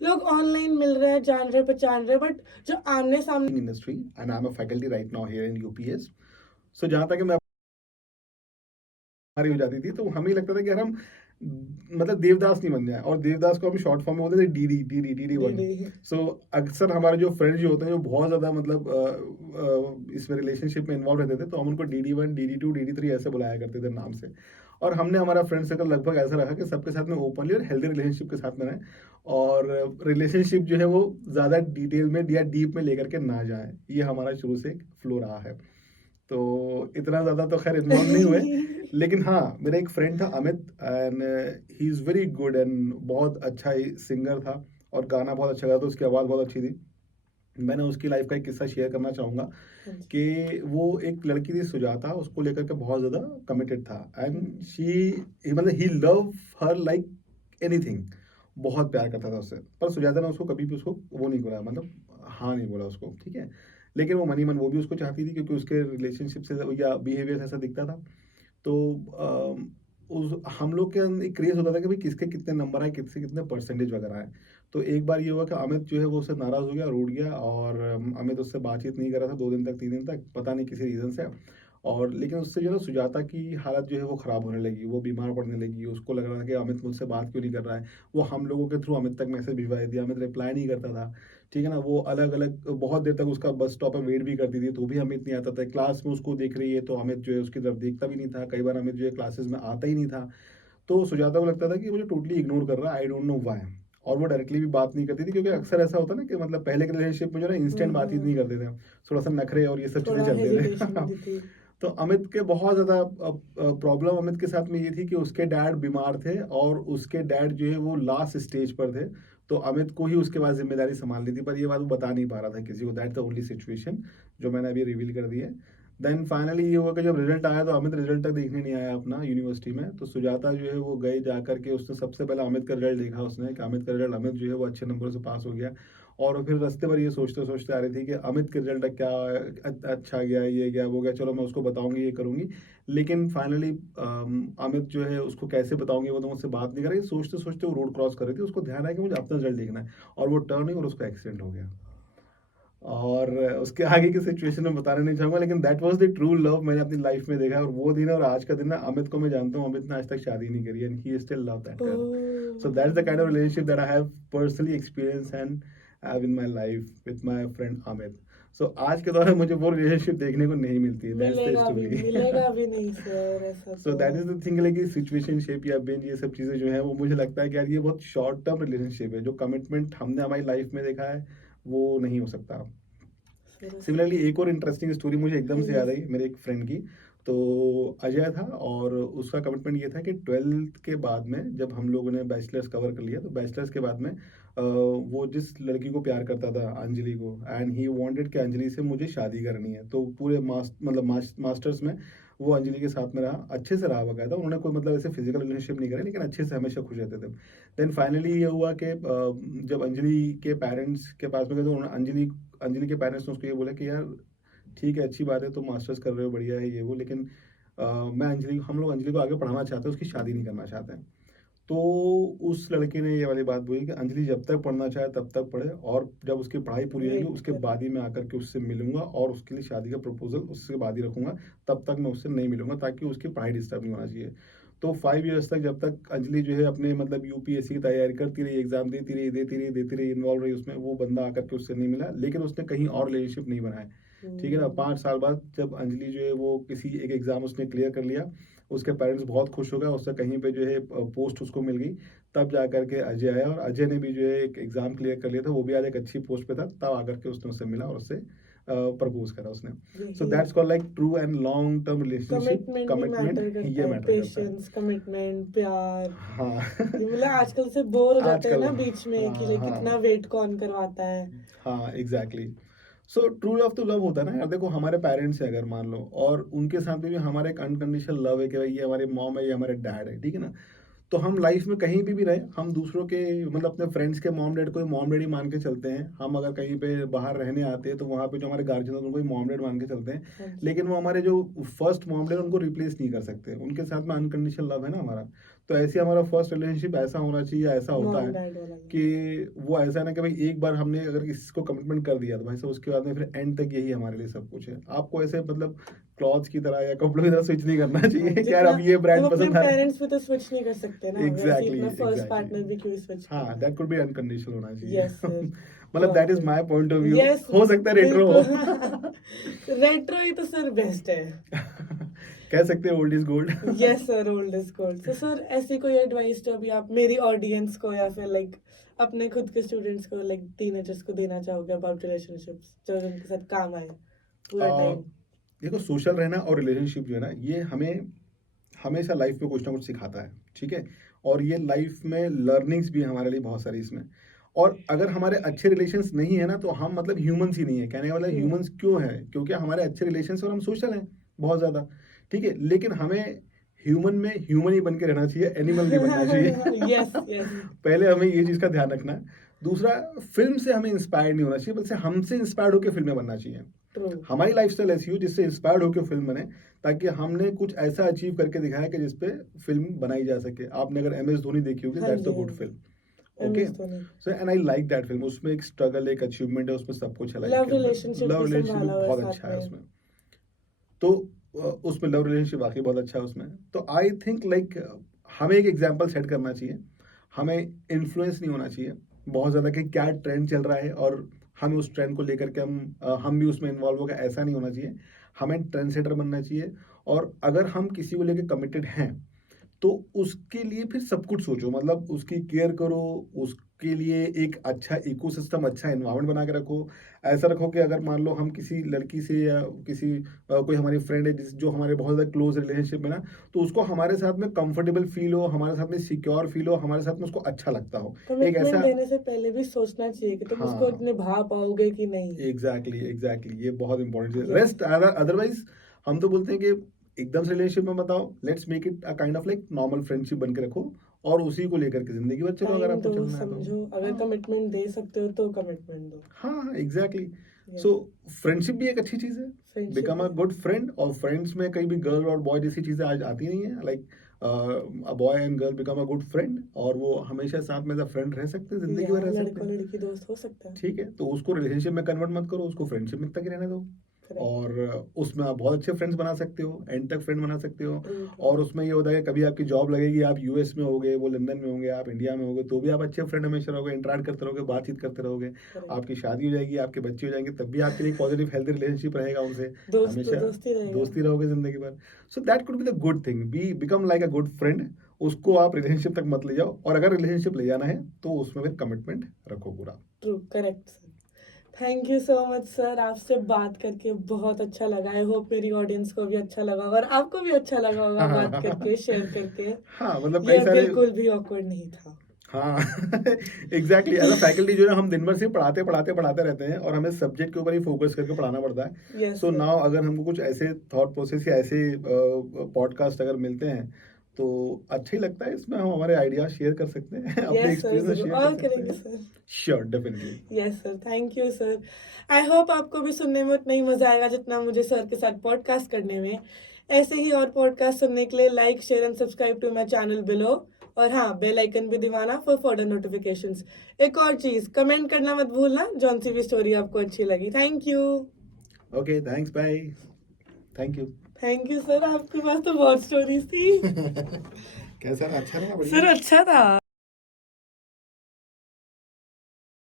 लोग ऑनलाइन मिल रहे हैं, जान रहे पहचान रहे, बट जो आमने सामने industry and I'm a faculty right now here in UPS. So जहाँ तक मैं हमारी हो जाती थी तो हमें लगता था कि यार हम मतलब देवदास नहीं बन जाए, और देवदास को हम शॉर्ट फॉर्म में बोलते थे DD DD DD one. DD. So अक्सर हमारे जो फ्रेंड्स जो होते हैं जो बहुत ज़्यादा मतलब इसमें रिलेशनशिप में इन्वॉल्व रहते थे तो हम उनको DD one DD two DD three ऐसे बुलाया करते थे नाम से। और हमने हमारा फ्रेंड सर्कल लगभग ऐसा रखा कि सबके साथ में ओपनली और हेल्दी रिलेशनशिप के साथ में रहें, और रिलेशनशिप जो है वो ज़्यादा डिटेल में या डीप में लेकर के ना जाए। ये हमारा शुरू से एक फ्लो रहा है। तो इतना ज़्यादा तो खैर इन्वॉल्व नहीं हुए, लेकिन हाँ मेरा एक फ्रेंड था Amit, and he is very good and बहुत अच्छा ही सिंगर था और गाना बहुत अच्छा गाता था, उसकी आवाज़ बहुत अच्छी थी। मैंने उसकी लाइफ का एक किस्सा शेयर करना चाहूँगा कि वो एक लड़की थी सुजाता, उसको लेकर के बहुत ज़्यादा कमिटेड था, एंड शी मतलब ही लव हर लाइक एनीथिंग, बहुत प्यार करता था उससे। पर सुजाता ने उसको कभी भी उसको वो नहीं बोला, मतलब हाँ नहीं बोला उसको, ठीक है। लेकिन वो मनी मन वो भी उसको चाहती थी क्योंकि उसके रिलेशनशिप से या बिहेवियर ऐसा दिखता था। तो उस हम लोग के अंदर एक क्रेज होता था कि भाई किसके कितने नंबर आए, किसके कितने परसेंटेज वगैरह आए। तो एक बार ये हुआ कि अमित जो है वो उससे नाराज़ हो गया, रूठ गया, और अमित उससे बातचीत नहीं कर रहा था 2 दिन तक 3 दिन तक, पता नहीं किसी रीज़न से। और लेकिन उससे जो है ना सुजाता की हालत जो है वो ख़राब होने लगी, वो बीमार पड़ने लगी, उसको लग रहा था कि अमित मुझसे बात क्यों नहीं कर रहा है। वो हम लोगों के थ्रू अमित तक मैसेज भिजवा देती, अमित रिप्लाई नहीं करता था, ठीक है ना। वो अलग अलग बहुत देर तक उसका बस स्टॉप पे वेट भी करती थी तो भी अमित नहीं आता था। क्लास में उसको देख रही है तो अमित जो है उसकी तरफ देखता भी नहीं था, कई बार अमित जो है क्लासेस में आता ही नहीं था। तो सुजाता को लगता था कि मुझे टोटली इग्नोर कर रहा है, आई डोंट नो व्हाई। और वो डायरेक्टली भी बात नहीं करती थी क्योंकि अक्सर ऐसा होता है ना कि मतलब पहले के रिलेशनशिप में जो है ना इंस्टेंट बातचीत नहीं करते थे, थोड़ा सा नखरे और ये सब चीज़ें थोड़ा चलते हेजिटेशन थे। होती थी। तो अमित के बहुत ज़्यादा प्रॉब्लम अमित के साथ में ये थी कि उसके डैड बीमार थे और उसके डैड जो है वो लास्ट स्टेज पर थे। तो अमित को ही उसके बाद जिम्मेदारी संभालनी थी, पर ये बात वो बता नहीं पा रहा था किसी को। दैट द ओनली सिचुएशन जो मैंने अभी रिवील कर दी है। देन फाइनली ये हुआ कि जब रिजल्ट आया तो अमित रिजल्ट तक देखने नहीं आया अपना यूनिवर्सिटी में। तो सुजाता जो है वो गई जा करके, उसने सबसे पहले अमित का रिजल्ट देखा, उसने कि अमित का रिजल्ट, अमित जो है वो अच्छे नंबरों से पास हो गया। और फिर रास्ते भर ये सोचते सोचते आ रही थी कि अमित के रिजल्ट क्या अच्छा गया, ये गया वो गया, चलो मैं उसको बताऊंगी, ये करूंगी। लेकिन फाइनली अमित जो है उसको कैसे बताऊंगी, वो तो मुझसे बात नहीं करेगी। सोचते सोचते वो रोड क्रॉस कर रही थी, उसको ध्यान आया कि मुझे अपना रिजल्ट देखना है, और वो टर्न हुई और उसका एक्सीडेंट हो गया। और उसके आगे की सिचुएशन में बताना नहीं चाहूंगा, लेकिन that was the true love मैंने अपनी लाइफ में देखा है। और वो दिन और आज का दिन ना, अमित को मैं जानता हूँ, अमित ने आज तक शादी नहीं करी, and he still love that girl. So that's the kind of relationship that I have personally experience and have in my life with my friend Amit. So आज के दौर में मुझे वो रिलेशनशिप देखने को नहीं मिलती, दैट्स द स्टोरी। मिलेगा भी नहीं सर ऐसा सो तो। That is the thing, like situationship या बिंज, ये सब चीज़ें जो है वो मुझे लगता है कि यार ये बहुत शॉर्ट टर्म रिलेशनशिप है। जो कमिटमेंट हमने हमारी लाइफ में देखा है वो नहीं हो सकता। सिमिलरली एक और इंटरेस्टिंग स्टोरी मुझे एकदम से याद आई मेरे एक फ्रेंड की। तो अजय था, और उसका कमिटमेंट ये था कि 12th के बाद में जब हम लोगों ने बैचलर्स कवर कर लिया, तो बैचलर्स के बाद में वो जिस लड़की को प्यार करता था अंजलि को, एंड ही वांटेड कि अंजलि से मुझे शादी करनी है। तो पूरे मास्टर्स में वो अंजलि के साथ में रहा, अच्छे से रहा बकायदा। उन्होंने कोई मतलब ऐसे फिजिकल रिलेशनशिप नहीं करे, लेकिन अच्छे से हमेशा खुश रहते थे। देन फाइनली ये हुआ कि जब अंजलि के पेरेंट्स के पास में गए तो अंजलि अंजलि के पेरेंट्स ने उसको ये बोला कि यार ठीक है, अच्छी बात है, तुम मास्टर्स कर रहे हो, बढ़िया है ये वो, लेकिन मैं हम लोग अंजलि को आगे पढ़ाना चाहते हैं, उसकी शादी नहीं करना चाहते हैं। तो उस लड़के ने ये वाली बात बोली कि अंजलि जब तक पढ़ना चाहे तब तक पढ़े, और जब उसकी पढ़ाई पूरी होगी उसके बाद ही मैं आकर के उससे मिलूंगा, और उसके लिए शादी का प्रपोजल उसके बाद ही रखूंगा, तब तक मैं उससे नहीं मिलूंगा ताकि उसकी पढ़ाई डिस्टर्ब नहीं होना चाहिए। तो 5 years तक जब तक अंजलि जो है अपने मतलब यूपीएससी की तैयारी करती रही, एग्जाम देती रही, इन्वॉल्व रही उसमें, वो बंदा आकर के उससे नहीं मिला, लेकिन उसने कहीं और रिलेशनशिप नहीं बनाया। ठीक है ना। 5 साल बाद जब अंजलि जो है वो किसी एक एग्जाम उसने क्लियर कर लिया, उसके पेरेंट्स बहुत खुश हो गए, उससे कहीं पे जो है पोस्ट उसको मिल गई। तब जा करके अजय आया, और अजय ने भी जो है एक एग्जाम क्लियर कर लिया था, वो भी आज एक अच्छी पोस्ट पे था, तब आकर के उसने उससे मिला और उससे प्रपोज करा उसने। So that's called like true and long term relationship. Commitment भी कमिटमेंट मैटर ये करता है, मैटर करता है। पेशेंस, कमिटमेंट, प्यार। हाँ। ये मतलब आजकल से बोर हो जाते हैं आजकल ना बीच में कि हाँ लाइक हाँ कितना वेट कौन करवाता है। हाँ एग्जैक्टली। सो ट्रू लव तो लव होता है ना यार। देखो हमारे पेरेंट्स है अगर मान लो, और उनके साथ में भी हमारा एक अनकंडीशनल लव है कि भाई ये हमारे मॉम है, ये हमारे डैड है, ठीक है ना। तो हम लाइफ में कहीं भी रहे, हम दूसरों के मतलब अपने फ्रेंड्स के मॉम डैड को मॉम डैडी मान के चलते हैं। हम अगर कहीं पे बाहर रहने आते हैं तो वहाँ पे जो हमारे गार्जियन हैं उनको मॉम डैड मान के चलते हैं। हाँ जी। लेकिन वो हमारे जो फर्स्ट मॉम डैड उनको रिप्लेस नहीं कर सकते, उनके साथ में अनकंडीशनल लव है ना हमारा। तो ऐसे हमारा फर्स्ट रिलेशनशिप ऐसा होना चाहिए, ऐसा होता मॉम है डैड वाला। कि वो ऐसा है ना कि भाई एक बार हमने अगर किसी को कमिटमेंट कर दिया तो भाई साहब उसके बाद में फिर एंड तक यही हमारे लिए सब कुछ है। आपको ऐसे मतलब क्लॉथ्स की तरह या कपड़ों की तरह स्विच नहीं करना चाहिए कि यार अब ये हम ब्रांड अपने पसंद आ रहा है। पेरेंट्स पे तो स्विच नहीं कर सकते ना, वैसे ही एग्जैक्टली अपना फर्स्ट एग्जैक्टली पार्टनर भी क्यों स्विच हाँ, करना। दैट कुड बी अनकंडीशनल होना चाहिए। Yes sir. मतलब that is my point of view. Yes हो सकता है रेट्रो हो। बिल्कुल। रेट्रो ही तो सर बेस्ट है। कह सकते हैं old is gold. Yes sir, old is gold. तो सर ऐसी कोई एडवाइस जो अभी आप मेरी ऑडियंस को या फिर लाइक अपने खुद के स्टूडेंट्स को, लाइक टीनेजर्स को देना चाहोगे अबाउट रिलेशनशिप्स, जो उनके साथ काम आए पूरा टाइम? देखो, सोशल रहना और रिलेशनशिप जो है ना, ये हमें हमेशा लाइफ में कुछ ना कुछ सिखाता है, ठीक है। और ये लाइफ में लर्निंग्स भी है हमारे लिए बहुत सारी इसमें। और अगर हमारे अच्छे रिलेशंस नहीं है ना तो हम मतलब ह्यूमंस ही नहीं है। कहने का मतलब ह्यूमंस क्यों है, क्योंकि हमारे अच्छे रिलेशंस और हम सोशल हैं बहुत ज़्यादा, ठीक है। लेकिन हमें ह्यूमन में ह्यूमन ही बन के रहना चाहिए, एनिमल नहीं बनना चाहिए। Yes yes. पहले हमें ये चीज़ का ध्यान रखना है। दूसरा, फिल्म से हमें इंस्पायर्ड नहीं होना चाहिए, बल्कि हमसे इंस्पायर्ड होकर फिल्में बनना चाहिए। ट्रू। हमारी लाइफस्टाइल ऐसी हो जिससे इंस्पायर्ड होकर फिल्म बने, ताकि हमने कुछ ऐसा अचीव करके दिखाया कि जिसपे फिल्म बनाई जा सके। आपने अगर MS धोनी देखी होगी, हाँ दैट्स जी, अ हाँ good ji. Film. Okay, MS Dhoni. So and I like that film. उसमें एक स्ट्रगल, एक अचीवमेंट है, उसमें सब कुछ है लाइफ लव के अंदर। रिलेशनशिप लव भी रिलेशनशिप भी संभाला हुआ है बहुत साथ अच्छा है में। उसमें। तो उसमें लव रिलेशनशिप वाकई बहुत अच्छा है उसमें। तो आई थिंक लाइक हमें एक एग्जाम्पल सेट करना चाहिए। हमें इन्फ्लुएंस नहीं होना चाहिए बहुत ज़्यादा कि क्या ट्रेंड चल रहा है और हमें उस ट्रेंड को लेकर के हम भी उसमें इन्वॉल्व हो गए, ऐसा नहीं होना चाहिए। हमें ट्रेंड सेटर बनना चाहिए। और अगर हम किसी को लेकर कमिटेड हैं तो उसके लिए फिर सब कुछ सोचो, मतलब उसकी केयर करो, उसके लिए एक अच्छा इकोसिस्टम, अच्छा एनवायरनमेंट बना के रखो। ऐसा रखो कि अगर मान लो हम किसी लड़की से या किसी कोई हमारी फ्रेंड है जो हमारे बहुत ज़्यादा क्लोज रिलेशनशिप में ना, तो उसको हमारे साथ में कंफर्टेबल फील हो, हमारे साथ में सिक्योर फील हो, हमारे साथ में उसको अच्छा लगता हो। एक कमिटमेंट ऐसा, देने से पहले भी सोचना चाहिए कि तुम उसको हाँ, निभा पाओगे कि नहीं। एग्जैक्टली एग्जैक्टली, ये बहुत इंपॉर्टेंट है। यस। रेस्ट अदरवाइज हम तो बोलते हैं कि एकदम से रिलेशनशिप में बताओ, let's make it a kind of like normal friendship बन के रखो और उसी को लेकर के जिंदगी भर चलो, अगर टाइम आपको दो, चलना है तो। समझो, अगर हाँ कमिटमेंट दे सकते हो तो कमिटमेंट दो। हाँ एग्जैक्टली। यस। सो फ्रेंडशिप भी एक अच्छी चीज है। फ्रेंडशिप बिकम अ भी। Good friend. और फ्रेंड्स में कहीं भी गर्ल और बॉय जैसी चीजें आज आती नहीं है, like a boy and girl become a good friend, और वो हमेशा साथ में एज अ फ्रेंड रह सकते हैं, जिंदगी भर या रह सकते लड़का हैं, लड़की दोस्त हो सकता है। ठीक है। तो उसको रिलेशनशिप में कन्वर्ट मत करो, उसको फ्रेंडशिप में तक ही रहने दो। करेक्ट। और उसमें आप बहुत अच्छे फ्रेंड्स बना सकते हो, एंड तक फ्रेंड बना सकते हो। ट्रू और ट्रू। उसमें ये होता है कि कभी आपकी जॉब लगेगी, आप US में होगे, वो लंदन में होंगे, आप इंडिया में होगे, तो भी आप अच्छे फ्रेंड हमेशा रहोगे, इंटरेक्ट करते रहोगे, बातचीत करते रहोगे। करेक्ट। आपकी शादी हो जाएगी, आपके बच्चे हो जाएंगे, तब भी आपके लिए पॉजिटिव हेल्दी रिलेशनशिप रहेगा उनसे। दोस्त तो हमेशा दोस्त ही रहेगा। दोस्ती रहोगे जिंदगी भर। So that could be the good thing, be become like a good friend. उसको आप रिलेशनशिप तक मत ले जाओ, और अगर रिलेशनशिप ले जाना है तो उसमें फिर कमिटमेंट रखो पूरा। True, correct sir. Thank you so much sir, आपसे बात करके बहुत अच्छा लगा। आई होप मेरी ऑडियंस को भी अच्छा लगा होगा और आपको भी अच्छा लगा होगा बात करके, शेयर करके। हाँ, मतलब कई ये सारे, बिल्कुल भी ऑकवर्ड नहीं था। हाँ एग्जैक्टली। एज अ फैकल्टी जो है हम दिन भर से पढ़ाते रहते हैं और हमें सब्जेक्ट के ऊपर ही फोकस करके पढ़ाना पड़ता है। Yes so sir. नाउ अगर हमको कुछ ऐसे थॉट प्रोसेस या ऐसे पॉडकास्ट अगर मिलते हैं तो अच्छा ही लगता है। इसमें हम हमारे आइडियाज शेयर कर सकते हैं, अपने यस सर, एक्सपीरियंस जरूर शेयर कर और सकते करेंगे हैं। Sir. Sure, definitely. Yes sir, thank you sir. I hope आपको भी सुनने में उतना ही मजा आएगा जितना मुझे सर के साथ पॉडकास्ट करने में। ऐसे ही और पॉडकास्ट सुनने के लिए like, share and subscribe to my channel below. और हाँ, बेल आइकन भी दबाना फॉर फर्दर नोटिफिकेशंस। एक और चीज, कमेंट करना मत भूलना जौन सी भी स्टोरी आपको अच्छी लगी। Thank you. Okay, thanks, bye. Thank you. Thank you sir, आपके पास तो बहुत स्टोरीज थी। कैसा रहा? अच्छा रहा? सर बढ़िया? अच्छा था।